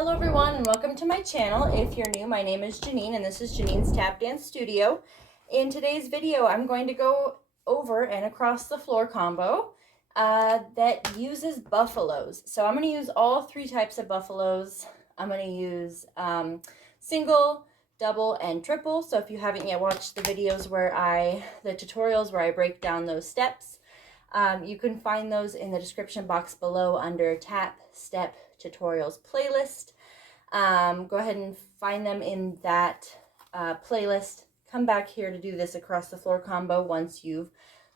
Hello everyone and welcome to my channel. If you're new, my name is Janine and this is Janine's Tap Dance Studio. In today's video, I'm going to go over and across the floor combo that uses buffaloes. So I'm going to use all three types of buffaloes. I'm going to use single, double, and triple. So if you haven't yet watched the videos the tutorials where I break down those steps, you can find those in the description box below under Tap Step Tutorials playlist. Go ahead and find them in that playlist. Come back here to do this across the floor combo once you've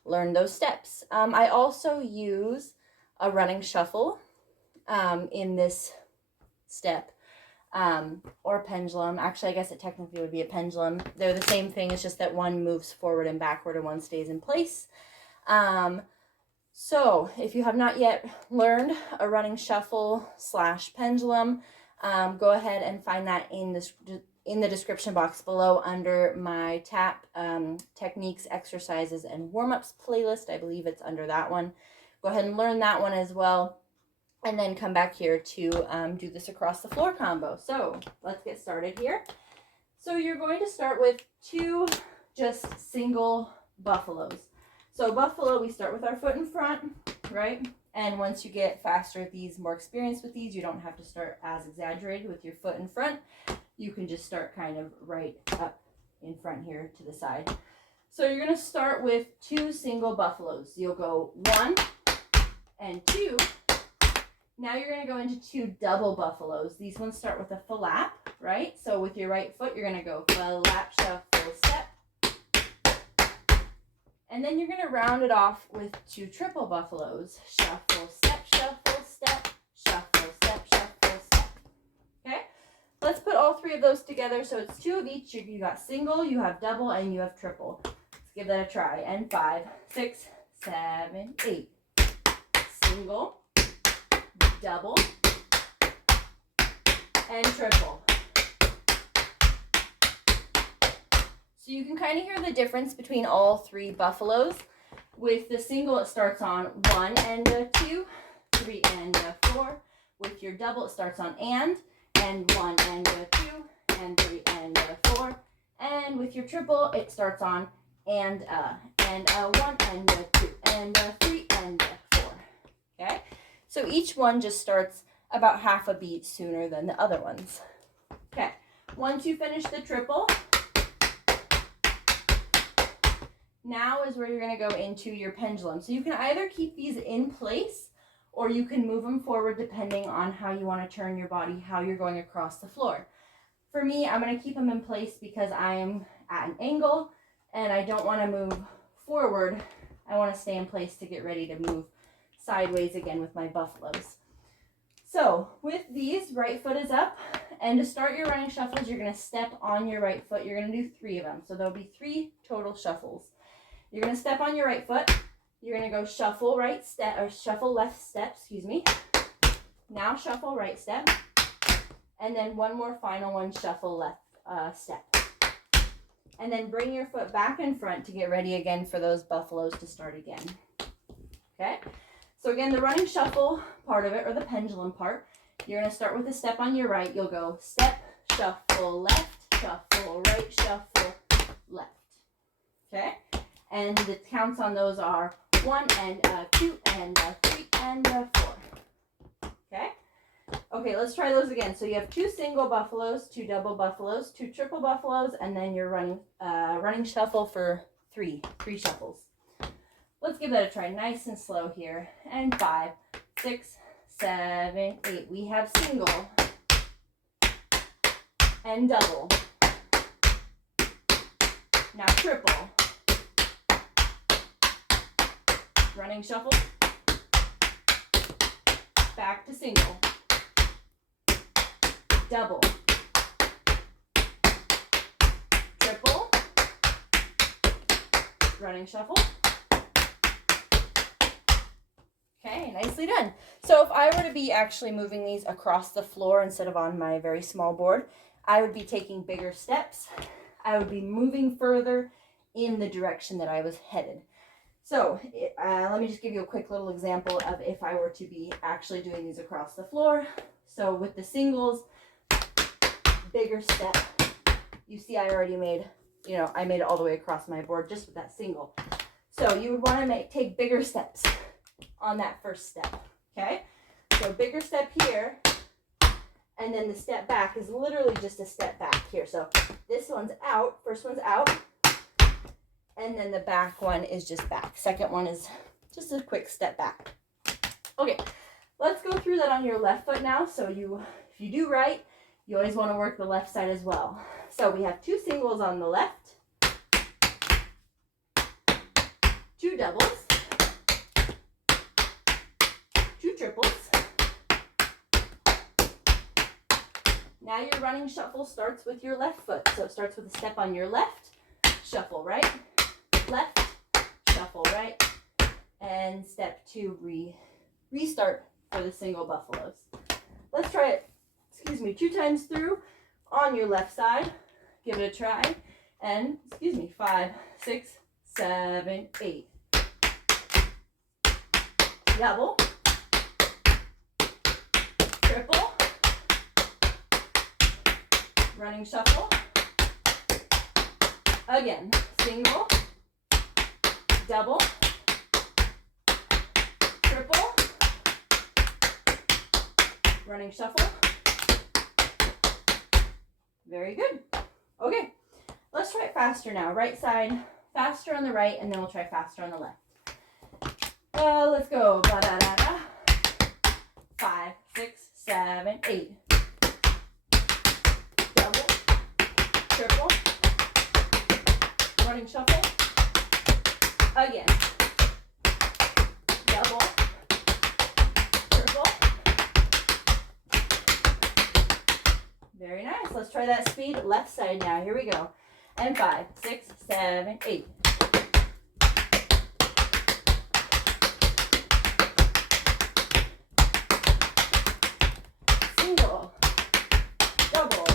learned those steps. I also use a running shuffle in this step, or pendulum. Actually, I guess it technically would be a pendulum. They're the same thing, it's just that one moves forward and backward and one stays in place. So if you have not yet learned a running shuffle / pendulum, go ahead and find that in the description box below under my tap techniques, exercises, and warm-ups playlist. I believe it's under that one. Go ahead and learn that one as well, and then come back here to do this across the floor combo. So let's get started here. So you're going to start with two just single buffaloes. So buffalo, we start with our foot in front, right? And once you get faster at these, more experienced with these, you don't have to start as exaggerated with your foot in front. You can just start kind of right up in front here to the side. So you're going to start with two single buffaloes. You'll go 1 and 2. Now you're going to go into two double buffaloes. These ones start with a flap, right? So with your right foot, you're going to go flap, shuffle, step. And then you're going to round it off with two triple buffaloes. Shuffle, step, shuffle, step, shuffle, step, shuffle, step. Okay? Let's put all three of those together. So it's two of each. You got single, you have double, and you have triple. Let's give that a try. And 5, 6, 7, 8. Single, double, and triple. So you can kind of hear the difference between all three buffaloes. With the single, it starts on 1 and a 2, 3 and a 4. With your double, it starts on and 1 and a 2, and 3 and a 4. And with your triple, it starts on and a 1 and a 2, and a 3 and a 4. Okay? So each one just starts about half a beat sooner than the other ones. Okay. Once you finish the triple, now is where you're going to go into your pendulum. So you can either keep these in place or you can move them forward depending on how you want to turn your body, how you're going across the floor. For me, I'm going to keep them in place because I am at an angle and I don't want to move forward. I want to stay in place to get ready to move sideways again with my buffaloes. So with these, right foot is up, and to start your running shuffles, you're going to step on your right foot. You're going to do 3 of them. So there'll be 3 total shuffles. You're going to step on your right foot. You're going to go shuffle right step, or shuffle left step, excuse me. Now shuffle right step. And then one more final one, shuffle left step. And then bring your foot back in front to get ready again for those buffaloes to start again. Okay? So again, the running shuffle part of it, or the pendulum part, you're going to start with a step on your right. You'll go step, shuffle left, shuffle right, shuffle left. Okay? And the counts on those are 1 and a 2 and a 3 and a 4. Okay? Okay, let's try those again. So you have 2 single buffaloes, 2 double buffaloes, 2 triple buffaloes, and then your running shuffle for 3 shuffles. Let's give that a try nice and slow here. And 5, 6, 7, 8. We have single and double. Now triple. Running shuffle, back to single, double, triple, running shuffle. Okay, nicely done. So if I were to be actually moving these across the floor instead of on my very small board, I would be taking bigger steps. I would be moving further in the direction that I was headed. So let me just give you a quick little example of if I were to be actually doing these across the floor. So with the singles, bigger step. You see I already made, I made it all the way across my board just with that single. So you would want to take bigger steps on that first step, okay? So bigger step here, and then the step back is literally just a step back here. So this one's out, first one's out, and then the back one is just back. Second one is just a quick step back. Okay, let's go through that on your left foot now. So if you do right, you always want to work the left side as well. So we have 2 singles on the left, 2 doubles, 2 triples. Now your running shuffle starts with your left foot. So it starts with a step on your left, shuffle right, left, shuffle right, and step 2, restart for the single buffaloes. Let's try it, 2 times through on your left side. Give it a try. And, 5, 6, 7, 8. Double, triple, running shuffle, again, single, double, triple, running shuffle. Very good. Okay, let's try it faster now. Right side, faster on the right, and then we'll try faster on the left. Let's go. Blah, da, da, da. 5, 6, 7, 8. Double, triple, running shuffle. Again. Double, triple. Very nice. Let's try that speed. Left side now. Here we go. And 5, 6, 7, 8. Single, double,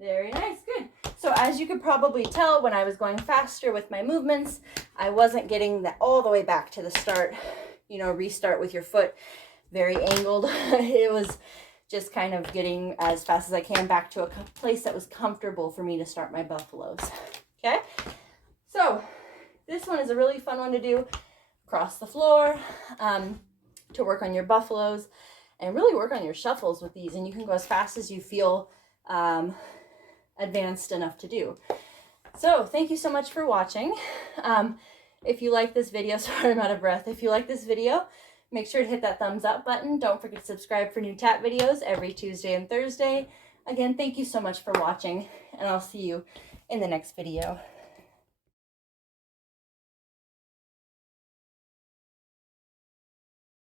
very nice, good. So as you could probably tell, when I was going faster with my movements, I wasn't getting that all the way back to the start. Restart with your foot very angled. It was just kind of getting as fast as I can back to a place that was comfortable for me to start my buffaloes. Okay, so this one is a really fun one to do across the floor, to work on your buffaloes and really work on your shuffles with these. And you can go as fast as you feel advanced enough to do. So thank you so much for watching. If you like this video, sorry I'm out of breath. If you like this video, make sure to hit that thumbs up button. Don't forget to subscribe for new tap videos every Tuesday and Thursday. Again, thank you so much for watching, and I'll see you in the next video.